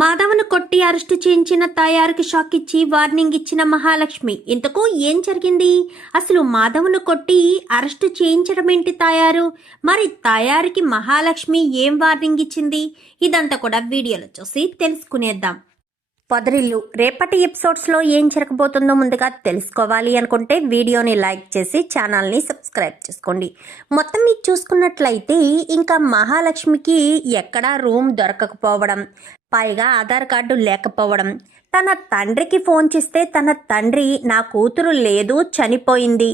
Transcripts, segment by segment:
మాధవను కొట్టి అరెస్టు చేయించిన తాయారుకి షాక్ ఇచ్చి వార్నింగ్ ఇచ్చిన మహాలక్ష్మి. ఇంతకు ఏం జరిగింది? అసలు మాధవను కొట్టి అరెస్టు చేయించడం ఏంటి తాయారు? మరి తాయారుకి మహాలక్ష్మి ఏం వార్నింగ్ ఇచ్చింది? ఇదంతా కూడా వీడియోలో చూసి తెలుసుకునేద్దాం. పొదరిల్లు రేపటి ఎపిసోడ్స్లో ఏం జరగబోతుందో ముందుగా తెలుసుకోవాలి అనుకుంటే వీడియోని లైక్ చేసి ఛానల్ని సబ్స్క్రైబ్ చేసుకోండి. మొత్తం మీరు చూసుకున్నట్లయితే ఇంకా మహాలక్ష్మికి ఎక్కడా రూమ్ దొరకకపోవడం, పైగా ఆధార్ కార్డు లేకపోవడం, తన తండ్రికి ఫోన్ చేస్తే తన తండ్రి నా కూతురు లేదు చనిపోయింది,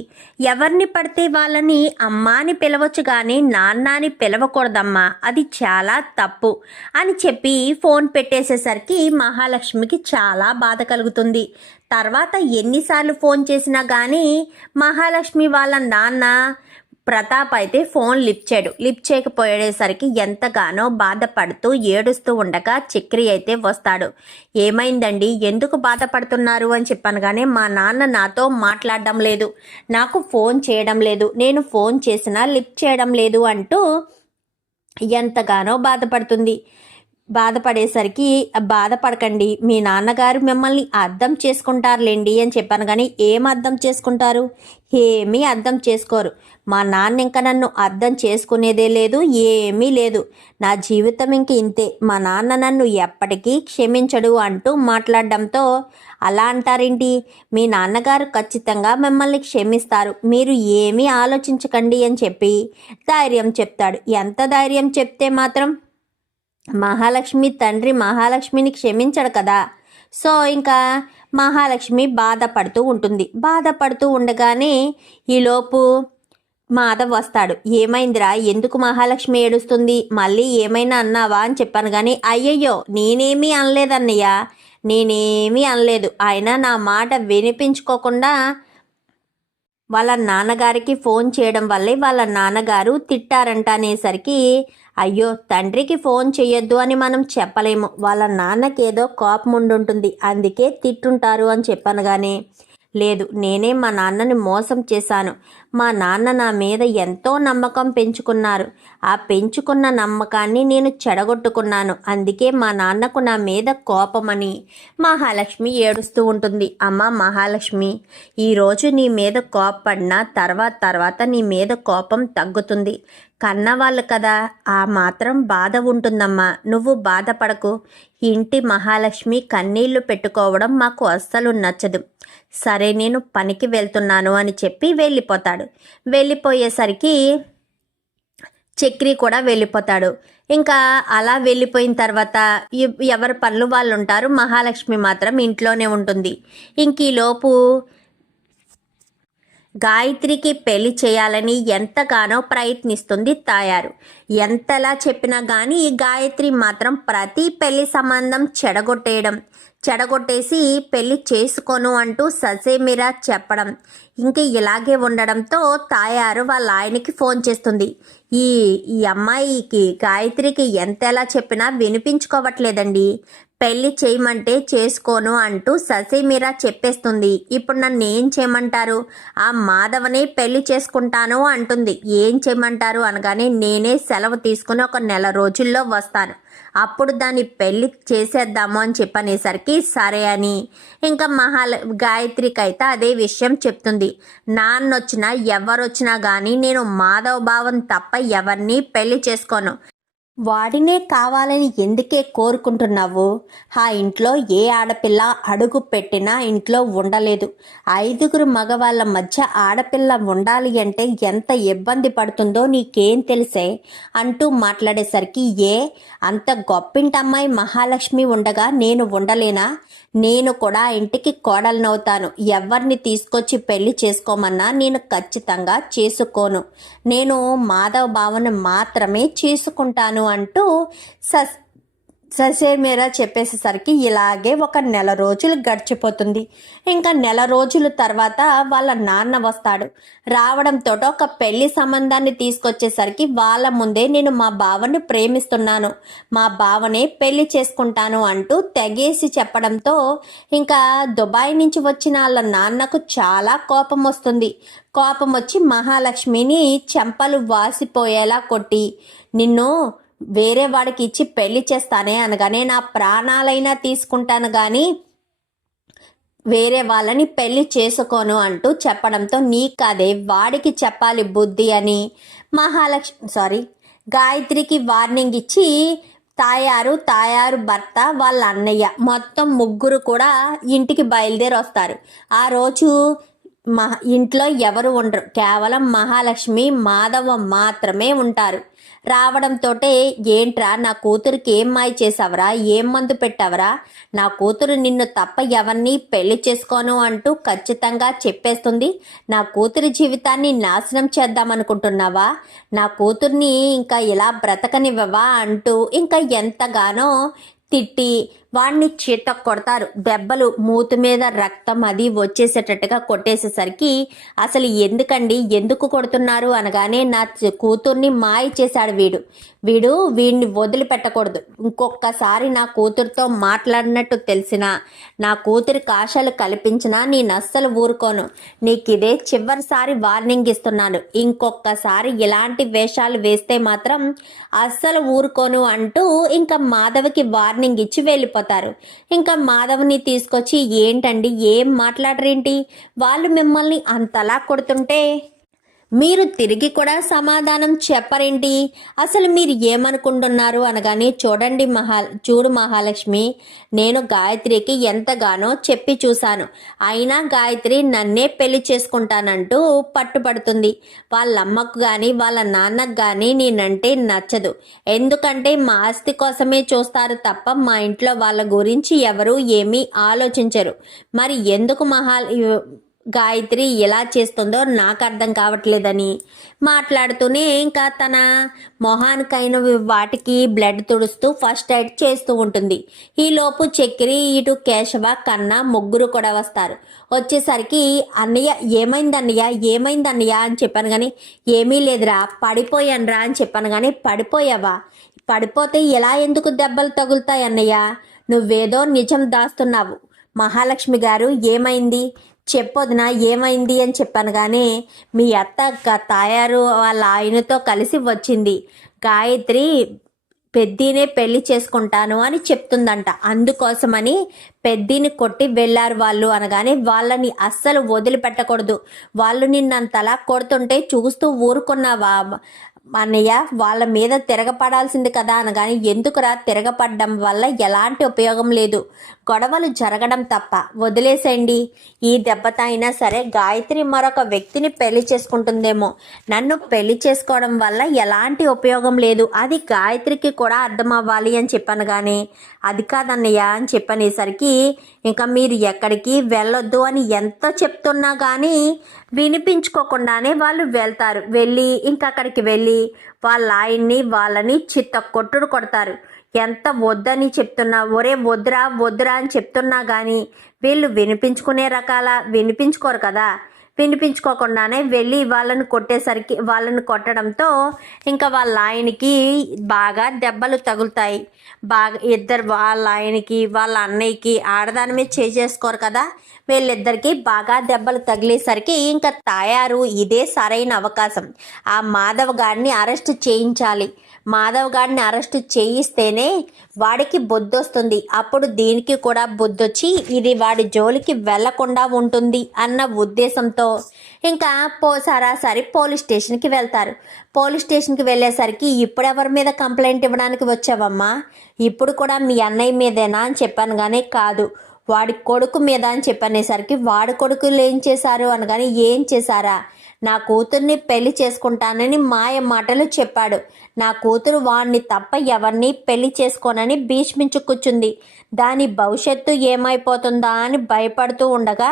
ఎవరిని పడితే వాళ్ళని అమ్మా అని పిలవచ్చు కానీ నాన్న అని పిలవకూడదమ్మా, అది చాలా తప్పు అని చెప్పి ఫోన్ పెట్టేసేసరికి మహాలక్ష్మికి చాలా బాధ కలుగుతుంది. తర్వాత ఎన్నిసార్లు ఫోన్ చేసినా కానీ మహాలక్ష్మి వాళ్ళ నాన్న ప్రతాప్ అయితే ఫోన్ లిఫ్ట్ చేయకపోయేసరికి ఎంతగానో బాధపడుతూ ఏడుస్తూ ఉండగా చక్రి అయితే వస్తాడు. ఏమైందండి, ఎందుకు బాధపడుతున్నారు అని చెప్పనగానే మా నాన్న నాతో మాట్లాడడం లేదు, నాకు ఫోన్ చేయడం లేదు, నేను ఫోన్ చేసినా లిఫ్ట్ చేయడం లేదు అంటూ ఎంతగానో బాధపడేసరికి బాధపడకండి, మీ నాన్నగారు మిమ్మల్ని అర్థం చేసుకుంటారులేండి అని చెప్పాను. కానీ ఏం అర్థం చేసుకుంటారు? ఏమీ అర్థం చేసుకోరు. మా నాన్న ఇంకా నన్ను అర్థం చేసుకునేదే లేదు, ఏమీ లేదు, నా జీవితం ఇంక ఇంతే, మా నాన్న నన్ను ఎప్పటికీ క్షమించడు అంటూ మాట్లాడడంతో అలా అంటారేంటి? మీ నాన్నగారు ఖచ్చితంగా మిమ్మల్ని క్షమిస్తారు, మీరు ఏమీ ఆలోచించకండి అని చెప్పి ధైర్యం చెప్తాడు. ఎంత ధైర్యం చెప్తే మాత్రం మహాలక్ష్మి తండ్రి మహాలక్ష్మిని క్షమించడు కదా. సో ఇంకా మహాలక్ష్మి బాధపడుతూ ఉండగానే ఈలోపు మాధవ్ వస్తాడు. ఏమైందిరా, ఎందుకు మహాలక్ష్మి ఏడుస్తుంది, మళ్ళీ ఏమైనా అన్నావా అని చెప్పాను. కానీ అయ్యయ్యో నేనేమీ అనలేదన్నయ్య, నేనేమీ అనలేదు, ఆయన నా మాట వినిపించుకోకుండా వాళ్ళ నాన్నగారికి ఫోన్ చేయడం వల్లే వాళ్ళ నాన్నగారు తిట్టారంట అనేసరికి అయ్యో తండ్రికి ఫోన్ చేయొద్దు అని మనం చెప్పలేము, వాళ్ళ నాన్నకేదో కోపం ఉండుంటుంది అందుకే తిట్టుంటారు అని చెప్పాను. కానీ లేదు, నేనే మా నాన్నని మోసం చేశాను, మా నాన్న నా మీద ఎంతో నమ్మకం పెంచుకున్నారు, ఆ పెంచుకున్న నమ్మకాన్ని నేను చెడగొట్టుకున్నాను, అందుకే మా నాన్నకు నా మీద కోపమని మహాలక్ష్మి ఏడుస్తూ ఉంటుంది. అమ్మ మహాలక్ష్మి, ఈరోజు నీ మీద కోపపడినా తర్వాత నీ మీద కోపం తగ్గుతుంది, కన్నవాళ్ళు కదా, ఆ మాత్రం బాధ ఉంటుందమ్మా, నువ్వు బాధపడకు, ఇంటి మహాలక్ష్మి కన్నీళ్లు పెట్టుకోవడం మాకు అస్సలు నచ్చదు, సరే నేను పనికి వెళ్తున్నాను అని చెప్పి వెళ్ళిపోయేసరికి చక్రి కూడా వెళ్ళిపోతాడు. ఇంకా అలా వెళ్ళిపోయిన తర్వాత ఎవరి పనులు వాళ్ళు ఉంటారు, మహాలక్ష్మి మాత్రం ఇంట్లోనే ఉంటుంది. ఇంకీలోపు గాయత్రికి పెళ్లి చేయాలని ఎంతగానో ప్రయత్నిస్తుంది తాయారు. ఎంతలా చెప్పినా కానీ ఈ గాయత్రి మాత్రం ప్రతి పెళ్లి సంబంధం చెడగొట్టేసి పెళ్లి చేసుకోను అంటూ ససేమిరా చెప్పడం, ఇంక ఇలాగే ఉండడంతో తాయారు వాళ్ళ ఆయనకి ఫోన్ చేస్తుంది. ఈ అమ్మాయికి గాయత్రికి ఎంతలా చెప్పినా వినిపించుకోవట్లేదండి, పెళ్లి చేయమంటే చేసుకోను అంటూ ససేమిరా చెప్పేస్తుంది. ఇప్పుడు నన్ను ఏం చేయమంటారు, ఆ మాధవనే పెళ్లి చేసుకుంటాను అంటుంది, ఏం చేయమంటారు అనగానే నేనే సెలవు తీసుకుని 1 నెల రోజుల్లో వస్తాను, అప్పుడు దాన్ని పెళ్లి చేసేద్దాము అని చెప్పనేసరికి సరే అని ఇంకా గాయత్రికి అయితే అదే విషయం చెప్తుంది. నాన్నొచ్చినా ఎవరొచ్చినా కానీ నేను మాధవ్ భావం తప్ప ఎవరిని పెళ్లి చేసుకోను, వాడినే కావాలని ఎందుకే కోరుకుంటున్నావు, ఆ ఇంట్లో ఏ ఆడపిల్ల అడుగు పెట్టినా ఇంట్లో ఉండలేదు, 5 మగవాళ్ళ మధ్య ఆడపిల్ల ఉండాలి అంటే ఎంత ఇబ్బంది పడుతుందో నీకేం తెలిసే అంటూ మాట్లాడేసరికి అంత గొప్పింటమ్మాయి మహాలక్ష్మి ఉండగా నేను ఉండలేనా, నేను కూడా ఇంటికి కోడలనవుతాను, ఎవరిని తీసుకొచ్చి పెళ్లి చేసుకోమన్నా నేను ఖచ్చితంగా చేసుకోను, నేను మాధవ్ భావన మాత్రమే చేసుకుంటాను అంటూ ససేమిరా చెప్పేసేసరికి ఇలాగే 1 నెల రోజులు గడిచిపోతుంది. ఇంకా నెల రోజుల తర్వాత వాళ్ళ నాన్న వస్తాడు. రావడంతో ఒక పెళ్లి సంబంధాన్ని తీసుకొచ్చేసరికి వాళ్ళ ముందే నేను మా బావని ప్రేమిస్తున్నాను, మా బావనే పెళ్లి చేసుకుంటాను అంటూ తెగేసి చెప్పడంతో ఇంకా దుబాయ్ నుంచి వచ్చిన వాళ్ళ నాన్నకు చాలా కోపం వస్తుంది. కోపం వచ్చి మహాలక్ష్మిని చెంపలు వాసిపోయేలా కొట్టి, నిన్ను వేరే వాడికి ఇచ్చి పెళ్లి చేస్తానే అనగానే నా ప్రాణాలైనా తీసుకుంటాను కానీ వేరే వాళ్ళని పెళ్లి చేసుకోను అంటూ చెప్పడంతో నీకదే వాడికి చెప్పాలి బుద్ధి అని గాయత్రికి వార్నింగ్ ఇచ్చి తాయారు భర్త వాళ్ళ అన్నయ్య మొత్తం ముగ్గురు కూడా ఇంటికి బయలుదేరి వస్తారు. ఆ రోజు ఇంట్లో ఎవరు ఉండరు, కేవలం మహాలక్ష్మి మాధవ మాత్రమే ఉంటారు. రావడంతో ఏంట్రా నా కూతురికి ఏం మాయ చేసావరా, ఏం మందు పెట్టావరా, నా కూతురు నిన్ను తప్ప ఎవరిని పెళ్లి చేసుకోను అంటూ ఖచ్చితంగా చెప్పేస్తుంది. నా కూతురి జీవితాన్ని నాశనం చేద్దామనుకుంటున్నావా, నా కూతుర్ని ఇంకా ఇలా బ్రతకనివ్వవా అంటూ ఇంకా ఎంతగానో తిట్టి వాడిని చేత కొడతారు. దెబ్బలు మూతి మీద రక్తం అది వచ్చేసేటట్టుగా కొట్టేసేసరికి అసలు ఎందుకు కొడుతున్నారు అనగానే నా కూతుర్ని మాయ చేశాడు వీడిని వదిలిపెట్టకూడదు, ఇంకొకసారి నా కూతురుతో మాట్లాడినట్టు తెలిసినా నా కూతురి కాశాలు కల్పించినా నేను అస్సలు ఊరుకోను, నీకు ఇదే చివరిసారి వార్నింగ్ ఇస్తున్నాను, ఇంకొకసారి ఇలాంటి వేషాలు వేస్తే మాత్రం అస్సలు ఊరుకోను అంటూ ఇంకా మాధవకి వార్నింగ్ ఇచ్చి వెళ్ళిపోతారు. ఇంకా మాధవ్ని తీసుకొచ్చి ఏంటండి ఏం మాట్లాడరేంటి, వాళ్ళు మిమ్మల్ని అంతలా కొడుతుంటే మీరు తిరిగి కూడా సమాధానం చెప్పరేంటి, అసలు మీరు ఏమనుకుంటున్నారు అనగానే చూడు మహాలక్ష్మి, నేను గాయత్రికి ఎంతగానో చెప్పి చూశాను, అయినా గాయత్రి నన్నే పెళ్లి చేసుకుంటానంటూ పట్టుపడుతుంది. వాళ్ళ అమ్మకు కానీ వాళ్ళ నాన్నకు కానీ నేనంటే నచ్చదు, ఎందుకంటే మా ఆస్తి కోసమే చూస్తారు తప్ప మా ఇంట్లో వాళ్ళ గురించి ఎవరు ఏమీ ఆలోచించరు. మరి ఎందుకు గాయత్రి ఎలా చేస్తుందో నాకు అర్థం కావట్లేదని మాట్లాడుతూనే ఇంకా తన మొహానికైన వాటికి బ్లడ్ తుడుస్తూ ఫస్ట్ ఎయిడ్ చేస్తూ ఉంటుంది. ఈలోపు చక్రి ఇటు కేశవ కన్నా ముగ్గురు కూడా వస్తారు. వచ్చేసరికి ఏమైందన్నయ్య అని చెప్పాను కానీ ఏమీ లేదురా పడిపోయానురా అని చెప్పాను కానీ పడిపోయావా, పడిపోతే ఎలా ఎందుకు దెబ్బలు తగులుతాయి అన్నయ్య, నువ్వేదో నిజం దాస్తున్నావు. మహాలక్ష్మి గారు ఏమైంది చెప్పొద్దునా ఏమైంది అని చెప్పాను కానీ మీ అత్త తాయారు వాళ్ళ ఆయనతో కలిసి వచ్చింది, గాయత్రి పెద్దీనే పెళ్లి చేసుకుంటాను అని చెప్తుందంట, అందుకోసమని పెద్దీని కొట్టి వెళ్ళారు వాళ్ళు అనగానే వాళ్ళని అస్సలు వదిలిపెట్టకూడదు, వాళ్ళు నిన్నంతలా కొడుతుంటే చూస్తూ ఊరుకున్నావా అన్నయ్య, వాళ్ళ మీద తిరగపడాల్సింది కదా అనగాని ఎందుకురా తిరగపడడం వల్ల ఎలాంటి ఉపయోగం లేదు, గొడవలు జరగడం తప్ప వదిలేసేయండి, ఈ దెబ్బతో అయినా సరే గాయత్రి మరొక వ్యక్తిని పెళ్లి చేసుకుంటుందేమో, నన్ను పెళ్లి చేసుకోవడం వల్ల ఎలాంటి ఉపయోగం లేదు, అది గాయత్రికి కూడా అర్థం అవ్వాలి అని చెప్పాను కానీ అది కాదన్నయ్య అని చెప్పనేసరికి ఇంకా మీరు ఎక్కడికి వెళ్ళొద్దు అని ఎంత చెప్తున్నా కానీ వినిపించుకోకుండానే వాళ్ళు వెళ్తారు. వెళ్ళి ఇంకా అక్కడికి వెళ్ళి వాళ్ళ ఆయన్ని వాళ్ళని చిత్త కొట్టుడు కొడతారు. ఎంత వద్దని చెప్తున్నా ఒరే వద్దురా అని చెప్తున్నా కానీ వీళ్ళు వినిపించుకోరు కదా, వినిపించుకోకుండానే వెళ్ళి వాళ్ళని కొట్టడంతో ఇంకా వాళ్ళ ఆయనకి బాగా దెబ్బలు తగులుతాయి. వాళ్ళ ఆయనకి వాళ్ళ అన్నయ్యకి ఆడదాని మీద చేసుకోరు కదా, వీళ్ళిద్దరికి బాగా దెబ్బలు తగిలేసరికి ఇంకా తాయారు ఇదే సరైన అవకాశం, ఆ మాధవ్ గారిని అరెస్ట్ చేయించాలి, మాధవ్ గారిని అరెస్ట్ చేయిస్తేనే వాడికి బుద్ధి వస్తుంది, అప్పుడు దీనికి కూడా బుద్ధొచ్చి ఇది వాడి జోలికి వెళ్లకుండా ఉంటుంది అన్న ఉద్దేశంతో ఇంకా సరాసరి పోలీస్ స్టేషన్కి వెళ్తారు. పోలీస్ స్టేషన్కి వెళ్ళేసరికి ఇప్పుడు ఎవరి మీద కంప్లైంట్ ఇవ్వడానికి వచ్చావమ్మా, ఇప్పుడు కూడా మీ అన్నయ్య మీదేనా అని చెప్పాను కానీ కాదు వాడి కొడుకు మీద అని చెప్పనేసరికి వాడి కొడుకులు ఏం చేశారు అనగాని ఏం చేశారా, నా కూతుర్ని పెళ్లి చేసుకుంటానని మాయ మాటలు చెప్పాడు, నా కూతురు వాడిని తప్ప ఎవరిని పెళ్లి చేసుకోనని భీష్మించు కూర్చుంది, దాని భవిష్యత్తు ఏమైపోతుందా అని భయపడుతూ ఉండగా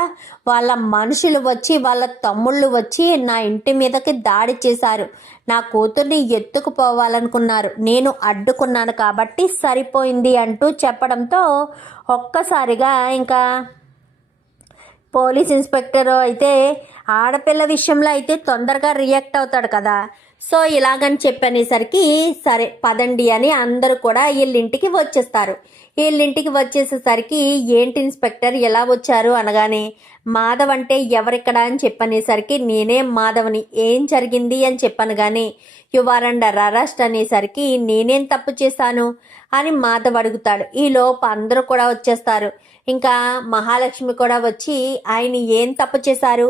వాళ్ళ మనుషులు వచ్చి వాళ్ళ తమ్ముళ్ళు వచ్చి నా ఇంటి మీదకి దాడి చేశారు, నా కూతుర్ని ఎత్తుకుపోవాలనుకున్నారు, నేను అడ్డుకున్నాను కాబట్టి సరిపోయింది అంటూ చెప్పడంతో ఒక్కసారిగా ఇంకా పోలీస్ ఇన్స్పెక్టర్ అయితే ఆడపిల్ల విషయంలో అయితే తొందరగా రియాక్ట్ అవుతాడు కదా, సో ఇలాగని చెప్పనేసరికి సరే పదండి అని అందరూ కూడా వీళ్ళింటికి వచ్చేస్తారు. వీళ్ళింటికి వచ్చేసేసరికి ఏంటి ఇన్స్పెక్టర్ ఎలా వచ్చారు అనగానే మాధవ్ అంటే ఎవరిక్కడ అని చెప్పనేసరికి నేనే మాధవ్ని, ఏం జరిగింది అని చెప్పాను కానీ యు ఆర్ అండర్ అరెస్ట్ అనేసరికి నేనేం తప్పు చేశాను అని మాధవ్ అడుగుతాడు. ఈ లోపు అందరూ కూడా వచ్చేస్తారు. ఇంకా మహాలక్ష్మి కూడా వచ్చి ఆయన ఏం తప్పు చేశారు,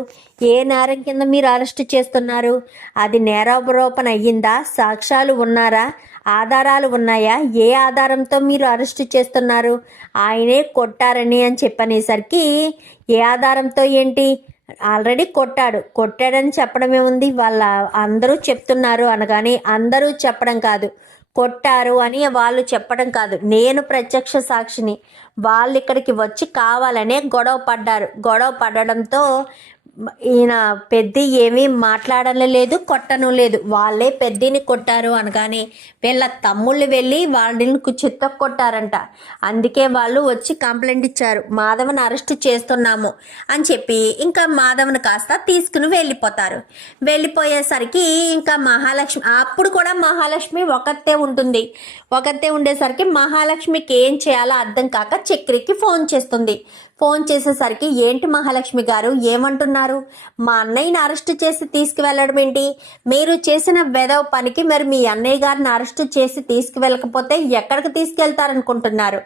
ఏ నేరం కింద మీరు అరెస్ట్ చేస్తున్నారు, అది నేరారోపణ అయ్యిందా, సాక్ష్యాలు ఉన్నారా, ఆధారాలు ఉన్నాయా, ఏ ఆధారంతో మీరు అరెస్ట్ చేస్తున్నారు, ఆయనే కొట్టారని అని చెప్పనేసరికి ఏ ఆధారంతో ఏంటి, ఆల్రెడీ కొట్టాడని చెప్పడమే ఉంది, వాళ్ళ అందరూ చెప్తున్నారు అనగానే అందరూ చెప్పడం కాదు, కొట్టారు అని వాళ్ళు చెప్పడం కాదు, నేను ప్రత్యక్ష సాక్షిని, వాళ్ళు ఇక్కడికి వచ్చి కావాలనే గొడవ పడడంతో ఈయన పెద్ద ఏమీ మాట్లాడలేదు, కొట్టను లేదు, వాళ్ళే పెద్దని కొట్టారు అనగానే వీళ్ళ తమ్ముళ్ళు వెళ్ళి వాళ్ళని చిత్త కొట్టారంట. అందుకే వాళ్ళు వచ్చి కంప్లైంట్ ఇచ్చారు, మాధవని అరెస్ట్ చేస్తున్నాము అని చెప్పి ఇంకా మాధవని కాస్త తీసుకుని వెళ్ళిపోయేసరికి ఇంకా మహాలక్ష్మి, అప్పుడు కూడా మహాలక్ష్మి ఒకతే ఉండేసరికి మహాలక్ష్మికి ఏం చేయాలో అర్థం కాక చక్రికి ఫోన్ చేసేసరికి ఏంటి మహాలక్ష్మి గారు ఏమంటున్నారు, మా అన్నయ్యని అరెస్ట్ చేసి తీసుకువెళ్ళడం ఏంటి, మీరు చేసిన వెధవ పనికి మరి మీ అన్నయ్య గారిని అరెస్ట్ చేసి తీసుకువెళ్ళకపోతే ఎక్కడికి తీసుకెళ్తారనుకుంటున్నారు,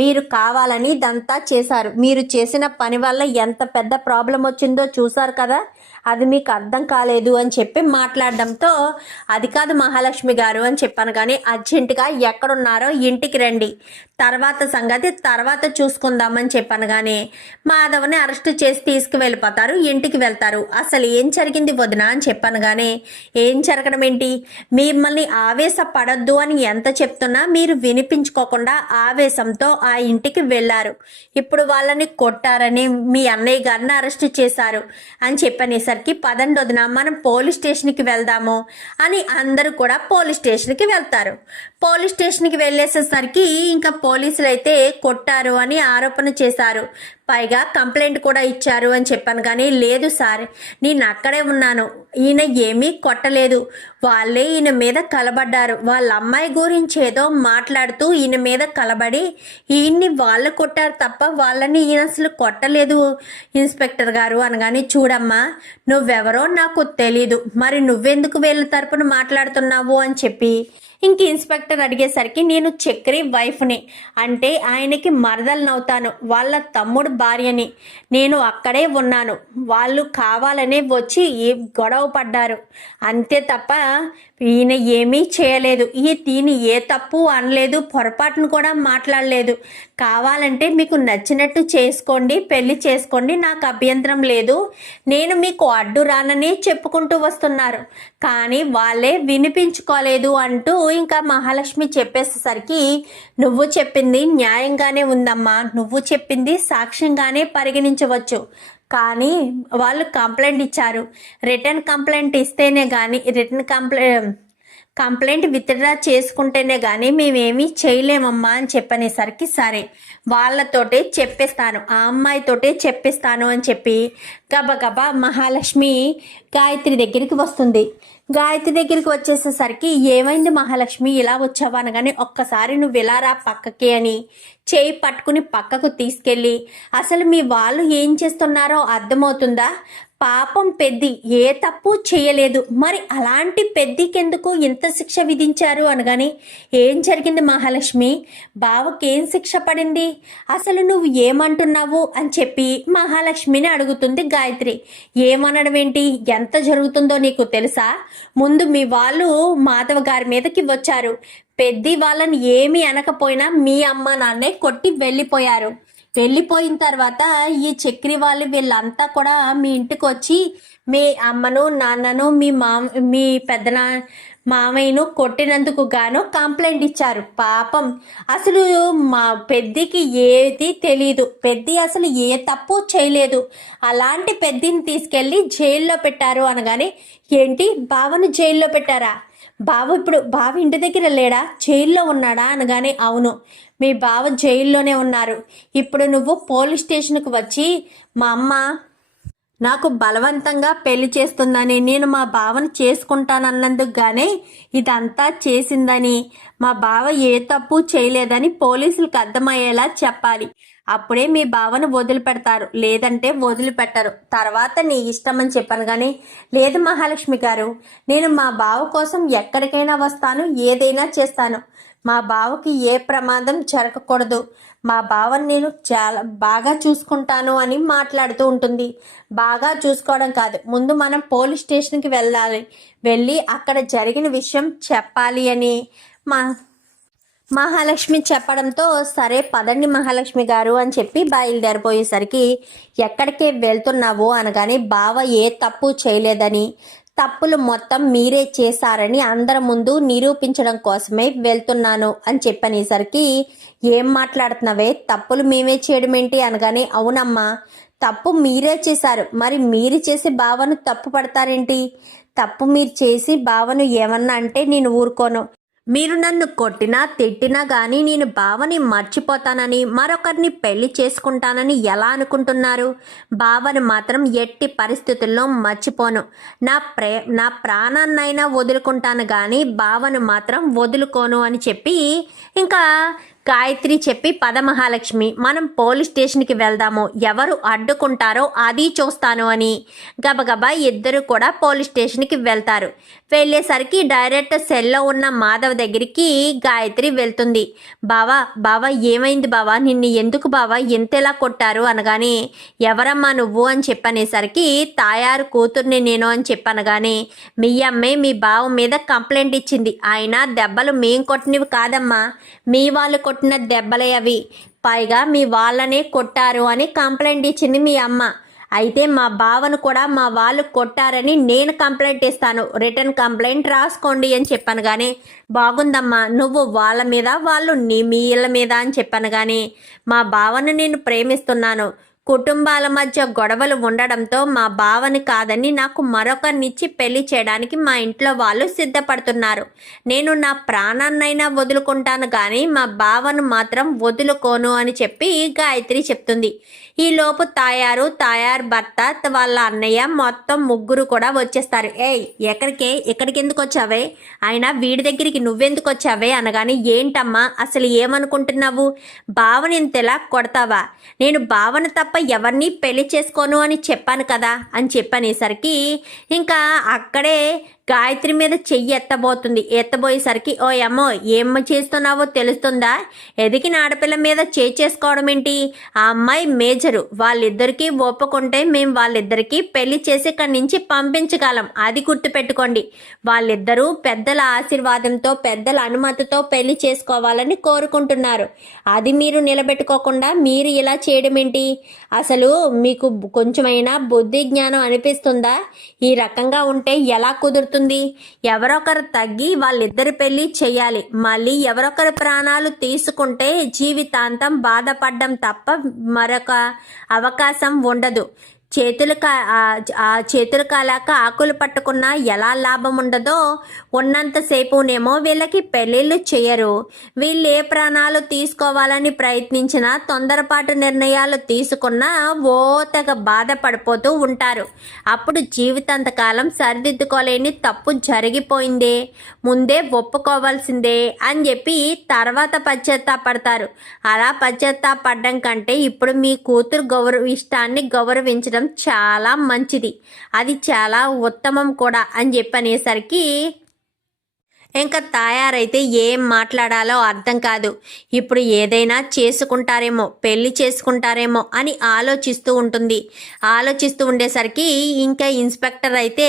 మీరు కావాలని ఇదంతా చేశారు, మీరు చేసిన పని వల్ల ఎంత పెద్ద ప్రాబ్లం వచ్చిందో చూసారు కదా, అది మీకు అర్థం కాలేదు అని చెప్పి మాట్లాడడంతో అది కాదు మహాలక్ష్మి గారు అని చెప్పాను కానీ అర్జెంటుగా ఎక్కడున్నారో ఇంటికి రండి, తర్వాత సంగతి తర్వాత చూసుకుందామని చెప్పాను కానీ మాధవ్ని అరెస్ట్ చేసి తీసుకువెళ్ళిపోతారు, ఇంటికి వెళ్తారు. అసలు ఏం జరిగింది వదిన అని చెప్పాను కానీ ఏం జరగడం ఏంటి, మిమ్మల్ని ఆవేశపడద్దు అని ఎంత చెప్తున్నా మీరు వినిపించుకోకుండా ఆవేశంతో ఆ ఇంటికి వెళ్ళారు, ఇప్పుడు వాళ్ళని కొట్టారని మీ అన్నయ్య గారిని అరెస్ట్ చేశారు అని చెప్పనేసరికి పదండి వదిన మనం పోలీస్ స్టేషన్కి వెళ్దాము అని అందరూ కూడా పోలీస్ స్టేషన్కి వెళ్తారు. పోలీస్ స్టేషన్కి వెళ్ళేసేసరికి ఇంకా పోలీసులు అయితే కొట్టారు అని ఆరోపణ చేశారు, పైగా కంప్లైంట్ కూడా ఇచ్చారు అని చెప్పాను కానీ లేదు సార్ నేను అక్కడే ఉన్నాను, ఈయన ఏమీ కొట్టలేదు, వాళ్ళే ఈయన మీద కలబడ్డారు, వాళ్ళ అమ్మాయి గురించి ఏదో మాట్లాడుతూ ఈయన మీద కలబడి ఈయన్ని వాళ్ళు కొట్టారు తప్ప వాళ్ళని ఈయన అసలు కొట్టలేదు ఇన్స్పెక్టర్ గారు అనగానే చూడమ్మా నువ్వెవరో నాకు తెలీదు, మరి నువ్వెందుకు వీళ్ళ తరపున మాట్లాడుతున్నావు అని చెప్పి ఇంక ఇన్స్పెక్టర్ అడిగేసరికి నేను చక్రి వైఫ్ని, అంటే ఆయనకి మరదలనవుతాను, వాళ్ళ తమ్ముడు భార్యని, నేను అక్కడే ఉన్నాను, వాళ్ళు కావాలనే వచ్చి గొడవ పడ్డారు అంతే తప్ప ఈయన ఏమీ చేయలేదు, దీని ఏ తప్పు అనలేదు, పొరపాటును కూడా మాట్లాడలేదు, కావాలంటే మీకు నచ్చినట్టు చేసుకోండి, పెళ్లి చేసుకోండి, నాకు అభ్యంతరం లేదు, నేను మీకు అడ్డు రానని చెప్పుకుంటూ వస్తున్నారు కానీ వాళ్ళే వినిపించుకోలేదు అంటూ ఇంకా మహాలక్ష్మి చెప్పేసేసరికి నువ్వు చెప్పింది న్యాయంగానే ఉందమ్మా, నువ్వు చెప్పింది సాక్ష్యంగానే పరిగణించవచ్చు, కానీ వాళ్ళు కంప్లైంట్ ఇచ్చారు, రిటర్న్ కంప్లైంట్ ఇస్తేనే కానీ కంప్లైంట్ విత్డ్రా చేసుకుంటేనే కానీ మేమేమీ చేయలేమమ్మా అని చెప్పనేసరికి సరే వాళ్ళతోటే చెప్పిస్తాను, ఆ అమ్మాయితోటే చెప్పిస్తాను అని చెప్పి గబగబా మహాలక్ష్మి గాయత్రి దగ్గరికి వస్తుంది. గాయత్రి దగ్గరికి వచ్చేసేసరికి ఏమైంది మహాలక్ష్మి ఇలా వచ్చావా అనగానే ఒక్కసారి నువ్వు ఇలా రా పక్కకి అని చేయి పట్టుకుని పక్కకు తీసుకెళ్ళి అసలు మీ వాళ్ళు ఏం చేస్తున్నారో అర్థమవుతుందా, పాపం పెద్ది ఏ తప్పు చేయలేదు, మరి అలాంటి పెద్దికెందుకు ఇంత శిక్ష విధించారు అనగానే ఏం జరిగింది మహాలక్ష్మి, బావకి ఏం శిక్ష పడింది, అసలు నువ్వు ఏమంటున్నావు అని చెప్పి మహాలక్ష్మిని అడుగుతుంది గాయత్రి. ఏమనడం ఏంటి, ఎంత జరుగుతుందో నీకు తెలుసా, ముందు మీ వాళ్ళు మాధవ గారి మీదకి వచ్చారు, పెద్ది వాళ్ళని ఏమీ అనకపోయినా మీ అమ్మ నాన్నే కొట్టి వెళ్ళిపోయిన తర్వాత ఈ చక్రి వాళ్ళు వీళ్ళంతా కూడా మీ ఇంటికి వచ్చి మీ అమ్మను నాన్నను మీ మామయ్యను కొట్టినందుకు గాను కంప్లైంట్ ఇచ్చారు. పాపం అసలు మా పెద్దికి ఏది తెలీదు, పెద్ది అసలు ఏ తప్పు చేయలేదు, అలాంటి పెద్దిని తీసుకెళ్ళి జైల్లో పెట్టారు అనగానే ఏంటి బావను జైల్లో పెట్టారా, బావ ఇంటి దగ్గర లేడా, జైల్లో ఉన్నాడా అనగానే అవును మీ బావ జైల్లోనే ఉన్నారు, ఇప్పుడు నువ్వు పోలీస్ స్టేషన్కి వచ్చి మా అమ్మ నాకు బలవంతంగా పెళ్లి చేస్తుందని, నేను మా బావను చేసుకుంటానన్నందుకు గానే ఇదంతా చేసిందని, మా బావ ఏ తప్పు చేయలేదని పోలీసులకు అర్థమయ్యేలా చెప్పాలి. అప్పుడే మీ బావను వదిలిపెడతారు, లేదంటే వదిలిపెట్టరు. తర్వాత నీ ఇష్టం అని చెప్పాను కానీ, లేదు మహాలక్ష్మి గారు, నేను మా బావ కోసం ఎక్కడికైనా వస్తాను, ఏదైనా చేస్తాను. మా బావకి ఏ ప్రమాదం జరగకూడదు, మా బావని నేను చాలా బాగా చూసుకుంటాను అని మాట్లాడుతూ ఉంటుంది. బాగా చూసుకోవడం కాదు, ముందు మనం పోలీస్ స్టేషన్కి వెళ్ళి అక్కడ జరిగిన విషయం చెప్పాలి అని మా మహాలక్ష్మి చెప్పడంతో, సరే పదండి మహాలక్ష్మి గారు అని చెప్పి బయలుదేరిపోయేసరికి, ఎక్కడికి వెళ్తున్నావు అనగానే, బావ ఏ తప్పు చేయలేదని, తప్పులు మొత్తం మీరే చేశారని అందరి ముందు నిరూపించడం కోసమే వెళ్తున్నాను అని చెప్పనేసరికి, ఏం మాట్లాడుతున్నావే, తప్పులు మేమే చేయడం ఏంటి అనగానే, అవునమ్మా తప్పు మీరే చేశారు, మరి మీరు చేసి బావను తప్పు పడతారేంటి? తప్పు మీరు చేసి బావను ఏమన్నా అంటే నేను ఊరుకోను. మీరు నన్ను కొట్టినా తిట్టినా గానీ నేను బావని మర్చిపోతానని, మరొకరిని పెళ్లి చేసుకుంటానని ఎలా అనుకుంటున్నారు? బావని మాత్రం ఎట్టి పరిస్థితుల్లో మర్చిపోను. నా ప్రాణాన్నైనా వదులుకుంటాను కానీ బావను మాత్రం వదులుకోను అని చెప్పి ఇంకా గాయత్రి చెప్పి, పద మహాలక్ష్మి మనం పోలీస్ స్టేషన్కి వెళ్దాము, ఎవరు అడ్డుకుంటారో అది చూస్తాను అని గబగబా ఇద్దరు కూడా పోలీస్ స్టేషన్కి వెళ్తారు. వెళ్ళేసరికి డైరెక్ట్ సెల్లో ఉన్న మాధవ్ దగ్గరికి గాయత్రి వెళ్తుంది. బావా ఏమైంది బావా, నిన్ను ఎందుకు బావా ఎంతెలా కొట్టారు అనగానే, ఎవరమ్మా నువ్వు అని చెప్పనేసరికి, తాయారు కూతుర్ని నేను అని చెప్పనగానే, మీ అమ్మే మీ బావ మీద కంప్లైంట్ ఇచ్చింది, ఆయన దెబ్బలు మేం కొట్టినవి కాదమ్మా, మీ వాళ్ళు కొట్టిన దెబ్బలే అవి, పైగా మీ వాళ్ళనే కొట్టారు అని కంప్లైంట్ ఇచ్చింది మీ అమ్మ. అయితే మా బావను కూడా మా వాళ్ళు కొట్టారని నేను కంప్లైంట్ ఇస్తాను, రిటర్న్ కంప్లైంట్ రాసుకోండి అని చెప్పాను కానీ, బాగుందమ్మా నువ్వు వాళ్ళ మీద వాళ్ళు మీ ఇళ్ళ మీద అని చెప్పాను కానీ, మా బావను నేను ప్రేమిస్తున్నాను, కుటుంబాల మధ్య గొడవలు ఉండడంతో మా బావని కాదని నాకు మరొకరినిచ్చి పెళ్లి చేయడానికి మా ఇంట్లో వాళ్ళు సిద్ధపడుతున్నారు. నేను నా ప్రాణాన్నైనా వదులుకుంటాను కానీ మా బావను మాత్రం వదులుకోను అని చెప్పి గాయత్రి చెప్తుంది. ఈలోపు తాయారు భర్త వాళ్ళ అన్నయ్య మొత్తం ముగ్గురు కూడా వచ్చేస్తారు. ఏయ్ ఎక్కడికి ఎందుకు వచ్చావే, అయినా వీడి దగ్గరికి నువ్వెందుకు వచ్చావే అనగానే, ఏంటమ్మా అసలు ఏమనుకుంటున్నావు, బావని ఇంతలా కొడతావా, నేను బావను తప్ప ఎవరిని పెళ్లి చేసుకోను అని చెప్పాను కదా అని చెప్పనేసరికి, ఇంకా అక్కడే గాయత్రి మీద చెయ్యి ఎత్తబోయేసరికి, ఓ అమ్మో ఏం చేస్తున్నావో తెలుస్తుందా, ఎదిగిన ఆడపిల్ల మీద చేసుకోవడం ఏంటి, ఆ అమ్మాయి మేజరు, వాళ్ళిద్దరికీ ఒప్పుకుంటే మేము వాళ్ళిద్దరికీ పెళ్లి చేసి ఇక్కడి నుంచి పంపించగలం, అది గుర్తుపెట్టుకోండి, వాళ్ళిద్దరూ పెద్దల ఆశీర్వాదంతో పెద్దల అనుమతితో పెళ్లి చేసుకోవాలని కోరుకుంటున్నారు, అది మీరు నిలబెట్టుకోకుండా మీరు ఇలా చేయడం ఏంటి, అసలు మీకు కొంచెమైనా బుద్ధి జ్ఞానం అనిపిస్తుందా, ఈ రకంగా ఉంటే ఎలా కుదురుతుంది, ఎవరొకరు తగ్గి వాళ్ళిద్దరి పెళ్లి చేయాలి, మళ్ళీ ఎవరొకరి ప్రాణాలు తీసుకుంటే జీవితాంతం బాధపడడం తప్ప మరొక అవకాశం ఉండదు, చేతులు కాలాక ఆకులు పట్టుకున్నా ఎలా లాభం ఉండదో ఉన్నంతసేపునేమో వీళ్ళకి పెళ్ళిళ్ళు చేయరు, వీళ్ళు ఏ ప్రాణాలు తీసుకోవాలని ప్రయత్నించినా తొందరపాటు నిర్ణయాలు తీసుకున్నా ఓ తెగ బాధపడిపోతూ ఉంటారు, అప్పుడు జీవితాంతకాలం సరిదిద్దుకోలేని తప్పు జరిగిపోయిందే, ముందే ఒప్పుకోవాల్సిందే అని చెప్పి తర్వాత పశ్చాత్తాపడతారు. అలా పశ్చాత్తాపడడం కంటే ఇప్పుడు మీ కూతురు ఇష్టాన్ని గౌరవించడం చాలా మంచిది, అది చాలా ఉత్తమం కూడా అని చెప్పనేసరికి ఇంకా తాయారైతే ఏం మాట్లాడాలో అర్థం కాదు. ఇప్పుడు ఏదైనా చేసుకుంటారేమో, పెళ్లి చేసుకుంటారేమో అని ఆలోచిస్తూ ఉంటుంది. ఆలోచిస్తూ ఉండేసరికి ఇంకా ఇన్స్పెక్టర్ అయితే,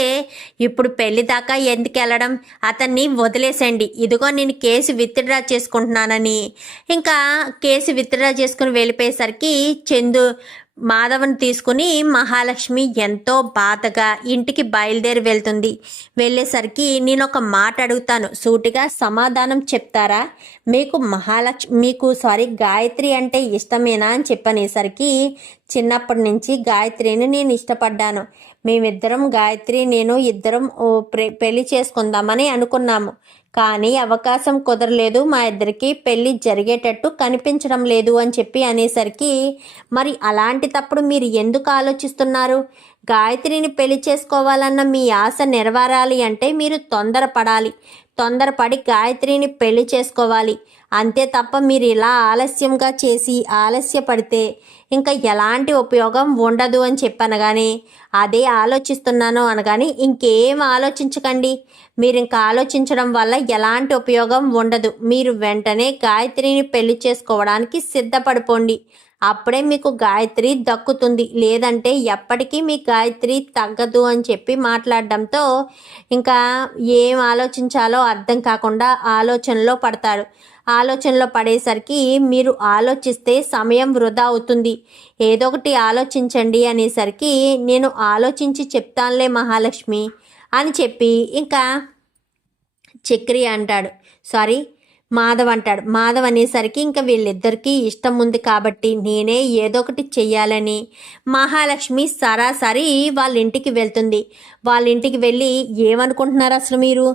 ఇప్పుడు పెళ్లి దాకా ఎందుకు వెళ్ళడం, అతన్ని వదిలేసండి, ఇదిగో నేను కేసు విత్డ్రా చేసుకుంటున్నానని ఇంకా కేసు విత్డ్రా చేసుకుని వెళ్ళిపోయేసరికి మాధవన్ తీసుకుని మహాలక్ష్మి ఎంతో బాధగా ఇంటికి బయలుదేరి వెళ్తుంది. వెళ్ళేసరికి నేను ఒక మాట అడుగుతాను, సూటిగా సమాధానం చెప్తారా, మీకు గాయత్రి అంటే ఇష్టమేనా అని చెప్పనేసరికి, చిన్నప్పటి నుంచి గాయత్రిని నేను ఇష్టపడ్డాను, మేమిద్దరం గాయత్రి నేను ఇద్దరం పెళ్లి చేసుకుందామని అనుకున్నాము, కానీ అవకాశం కుదరలేదు, మా ఇద్దరికి పెళ్ళి జరిగేటట్టు కనిపించడం లేదు అని చెప్పి అనేసరికి, మరి అలాంటి తప్పుడు మీరు ఎందుకు ఆలోచిస్తున్నారు? గాయత్రిని పెళ్లి చేసుకోవాలన్న మీ ఆశ నెరవేరాలి అంటే మీరు తొందరపడి గాయత్రిని పెళ్లి చేసుకోవాలి. అంతే తప్ప మీరు ఇలా ఆలస్యంగా చేసి ఆలస్యపడితే ఇంకా ఎలాంటి ఉపయోగం ఉండదు అని చెప్పనగానే, అదే ఆలోచిస్తున్నాను అనగానే ఇంకేం ఆలోచించకండి. మీరు ఇంకా ఆలోచించడం వల్ల ఎలాంటి ఉపయోగం ఉండదు. మీరు వెంటనే గాయత్రిని పెళ్లి చేసుకోవడానికి సిద్ధపడిపోండి. అప్పుడే మీకు గాయత్రి దక్కుతుంది, లేదంటే ఎప్పటికీ మీ గాయత్రి తగ్గదు అని చెప్పి మాట్లాడడంతో ఇంకా ఏం ఆలోచించాలో అర్థం కాకుండా ఆలోచనలో పడేసరికి, మీరు ఆలోచిస్తే సమయం వృధా అవుతుంది, ఏదో ఒకటి ఆలోచించండి అనేసరికి, నేను ఆలోచించి చెప్తానులే మహాలక్ష్మి అని చెప్పి ఇంకా చక్రి అంటాడు, సారీ మాధవ్ అంటాడు. మాధవ్ అనేసరికి ఇంకా వీళ్ళిద్దరికీ ఇష్టం ఉంది కాబట్టి నేనే ఏదో ఒకటి చెయ్యాలని మహాలక్ష్మి సరాసరి వాళ్ళ ఇంటికి వెళ్తుంది. వాళ్ళ ఇంటికి వెళ్ళి, ఏమనుకుంటున్నారు అసలు మీరు?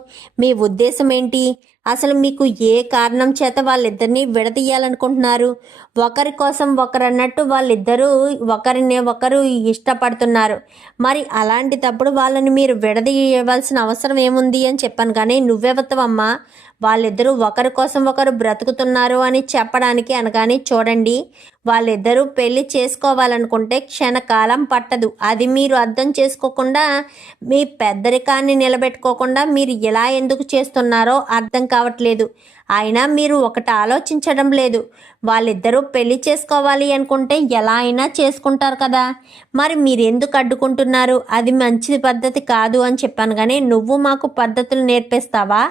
మీ ఉద్దేశం ఏంటి? అసలు మీకు ఏ కారణం చేత వాళ్ళిద్దరినీ విడదీయాలనుకుంటున్నారు? ఒకరి కోసం ఒకరు అన్నట్టు వాళ్ళిద్దరూ ఒకరిని ఒకరు ఇష్టపడుతున్నారు. మరి అలాంటిటప్పుడు వాళ్ళని మీరు విడదీయవలసిన అవసరం ఏముంది అని చెప్పాను. కానీ నువ్వెవతవమ్మా వాళ్ళిద్దరూ ఒకరి కోసం ఒకరు బ్రతుకుతున్నారు అని చెప్పడానికి అనగానే, చూడండి, వాళ్ళిద్దరూ పెళ్లి చేసుకోవాలనుకుంటే క్షణకాలం పట్టదు. అది మీరు అర్థం చేసుకోకుండా, మీ పెద్దరికాన్ని నిలబెట్టుకోకుండా మీరు ఇలా ఎందుకు చేస్తున్నారో అర్థం కావట్లేదు. అయినా మీరు ఒకటి ఆలోచించడం లేదు. వాళ్ళిద్దరూ పెళ్లి చేసుకోవాలి అనుకుంటే ఎలా అయినా చేసుకుంటారు కదా, మరి మీరు ఎందుకు అడ్డుకుంటున్నారు? అది మంచి పద్ధతి కాదు అని చెప్పాను. కానీ నువ్వు మాకు పద్ధతులు నేర్పిస్తావా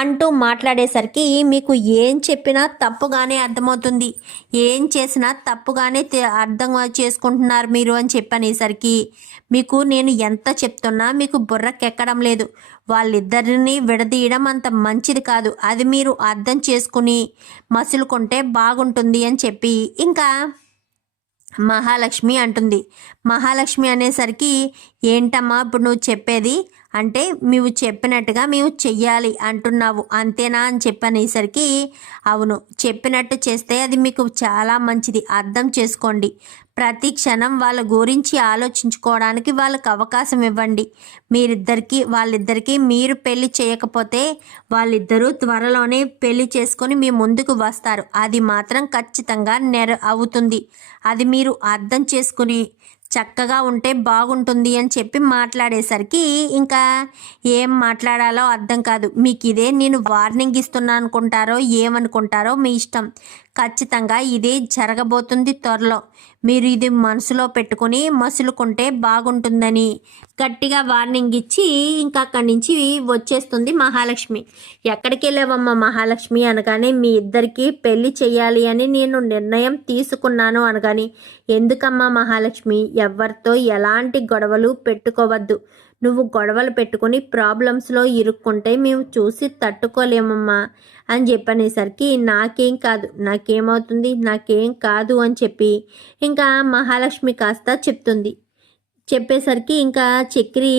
అంటూ మాట్లాడేసరికి, మీకు ఏం చెప్పినా తప్పుగానే అర్థమవుతుంది, ఏం చేసినా తప్పుగానే అర్థం చేసుకుంటున్నారు మీరు అని చెప్పనేసరికి, మీకు నేను ఎంత చెప్తున్నా మీకు బుర్రకెక్కడం లేదు. వాళ్ళిద్దరిని విడదీయడం అంత మంచిది కాదు. అది మీరు అర్థం చేసుకుని మసులుకుంటే బాగుంటుంది అని చెప్పి ఇంకా మహాలక్ష్మి అంటుంది. మహాలక్ష్మి అనేసరికి, ఏంటమ్మా ఇప్పుడు నువ్వు చెప్పేది? అంటే నువ్వు చెప్పినట్టుగా మేము చెయ్యాలి అంటున్నావు అంతేనా అని చెప్పనేసరికి, అవును, చెప్పినట్టు చేస్తే అది మీకు చాలా మంచిది, అర్థం చేసుకోండి. ప్రతి క్షణం వాళ్ళ గురించి ఆలోచించుకోవడానికి వాళ్ళకి అవకాశం ఇవ్వండి. వాళ్ళిద్దరికీ మీరు పెళ్లి చేయకపోతే వాళ్ళిద్దరూ త్వరలోనే పెళ్లి చేసుకొని మీ ముందుకు వస్తారు. అది మాత్రం ఖచ్చితంగా అవుతుంది. అది మీరు అర్థం చేసుకుని చక్కగా ఉంటే బాగుంటుంది అని చెప్పి మాట్లాడేసరికి ఇంకా ఏం మాట్లాడాలో అర్థం కాదు. మీకు ఇదే నేను వార్నింగ్ ఇస్తున్నా అనుకుంటారో ఏమనుకుంటారో మీ ఇష్టం. ఖచ్చితంగా ఇదే జరగబోతుంది త్వరలో. మీరు ఇది మనసులో పెట్టుకుని మసులుకుంటే బాగుంటుందని గట్టిగా వార్నింగ్ ఇచ్చి ఇంకా అక్కడి నుంచి వచ్చేస్తుంది మహాలక్ష్మి. ఎక్కడికి వెళ్ళావమ్మా మహాలక్ష్మి అనగానే, మీ ఇద్దరికి పెళ్లి చెయ్యాలి అని నేను నిర్ణయం తీసుకున్నాను అనగాని, ఎందుకమ్మా మహాలక్ష్మి, ఎవరితో ఎలాంటి గొడవలు పెట్టుకోవద్దు. నువ్వు గొడవలు పెట్టుకుని ప్రాబ్లమ్స్లో ఇరుక్కుంటే మేము చూసి తట్టుకోలేమమ్మా అని చెప్పనేసరికి, నాకేం కాదు అని చెప్పి ఇంకా మహాలక్ష్మి కాస్త చెప్పేసరికి ఇంకా చక్రి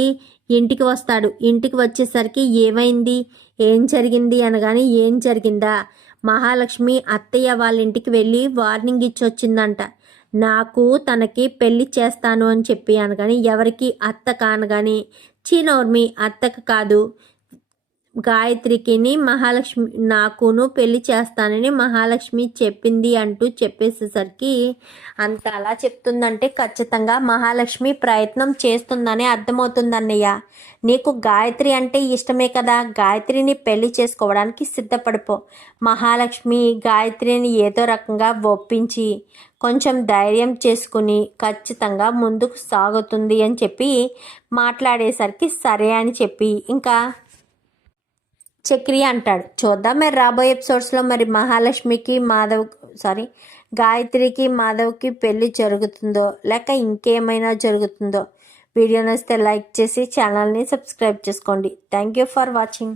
ఇంటికి వస్తాడు. ఇంటికి వచ్చేసరికి, ఏమైంది, ఏం జరిగింది అనగానే, ఏం జరిగిందా, మహాలక్ష్మి అత్తయ్య వాళ్ళ ఇంటికి వెళ్ళి వార్నింగ్ ఇచ్చి వచ్చిందంట, నాకు తనకి పెళ్లి చేస్తాను అని చెప్పి అనగాని, ఎవరికి? అత్త కానగాని, చినోర్మి అత్తకు కాదు, గాయత్రికి మహాలక్ష్మి నాకును పెళ్లి చేస్తానని మహాలక్ష్మి చెప్పింది అంటూ చెప్పేసేసరికి, అంత అలా చెప్తుందంటే ఖచ్చితంగా మహాలక్ష్మి ప్రయత్నం చేస్తుందని అర్థమవుతుంది అన్నయ్య. నీకు గాయత్రి అంటే ఇష్టమే కదా, గాయత్రిని పెళ్లి చేసుకోవడానికి సిద్ధపడిపో. మహాలక్ష్మి గాయత్రిని ఏదో రకంగా ఒప్పించి కొంచెం ధైర్యం చేసుకుని ఖచ్చితంగా ముందుకు సాగుతుంది అని చెప్పి మాట్లాడేసరికి, సరే అని చెప్పి ఇంకా చక్రి అంటాడు. చూద్దాం మరి రాబోయే ఎపిసోడ్స్లో మరి గాయత్రికి మాధవ్కి పెళ్ళి జరుగుతుందో లేక ఇంకేమైనా జరుగుతుందో. వీడియో నచ్చితే లైక్ చేసి ఛానల్ని సబ్స్క్రైబ్ చేసుకోండి. Thank you for watching.